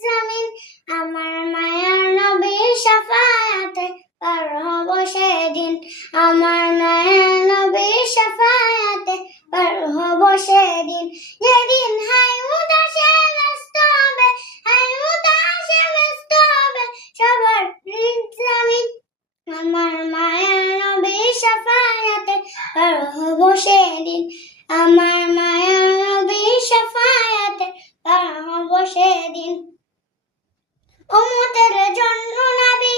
জামিন আমার মায়ার নবীর শাফায়াতে পার হব সেদিন আমার মায়ার নবীর শাফায়াতে পার হব সেদিন যেদিন হাই উদাসে ব্যস্ত হবে হাই উদাসে ব্যস্ত হবে সবার জামিন আমার মায়ার নবীর শাফায়াতে পার হব সেদিন আমার মায়ার নবীর শাফায়াতে পার হব সেদিন উম্মতের জন্য নবী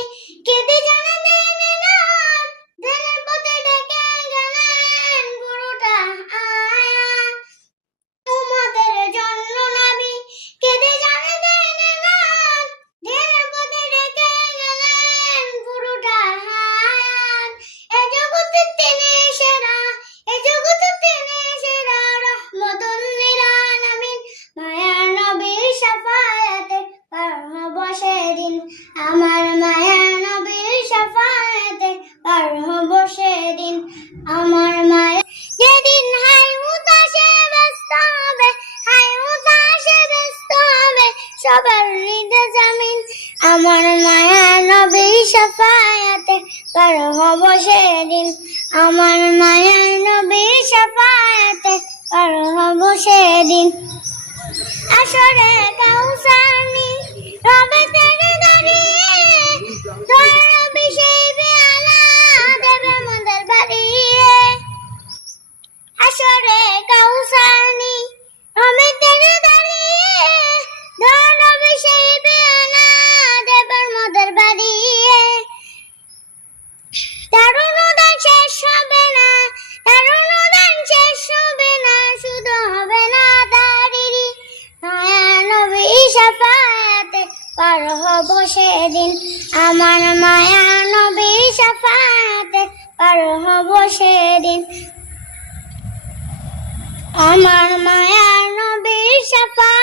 কেঁদে জানাতেন নাম দিনের পথে ডেকে গেলেন পুরোটা আয়াত উম্মতের জন্য নবী কেঁদে জানাতেন নাম দিনের পথে ডেকে গেলেন পুরোটা আয়াত এ জগতে তিনি সেরা এ জগতে তিনি সেরা রহমতুল লিল আলামিন মায়ার নবীর শাফায়াতে পার হব সেদিন আমার মায়ার নবীর শাফায়াতে পার হব সেদিন আমার মায়া যেদিন হাই উদাসে ব্যস্ত হবে হাই উদাসে ব্যস্ত হবে সবার হৃদয় জামিন আমার মায়ার নবীর শাফায়াতে পার হব সেদিন আমার মায়ার নবীর শাফায়াতে পার হব সেদিন আসরে কাউসানি রবে তেরে দাঁড়িয়ে তোর রবি সেই বেলা দেবে মন্দের বাড়িয়ে আসরে কাউসানি রবে তেরে দাঁড়িয়ে তোর রবি সেই বেলা দেবে মন্দের বাড়িয়ে তার অনুদান শেষ হবে না তার অনুদান শেষ হবে না শুধু হবে না দাঁড়িয়ে মায়ার নবীর শাফায়াতে পার হব সেদিন আমার মায়ার নবীর শাফায়াতে পার হব সেদিন আমার মায়ার নবীর শাফায়াতে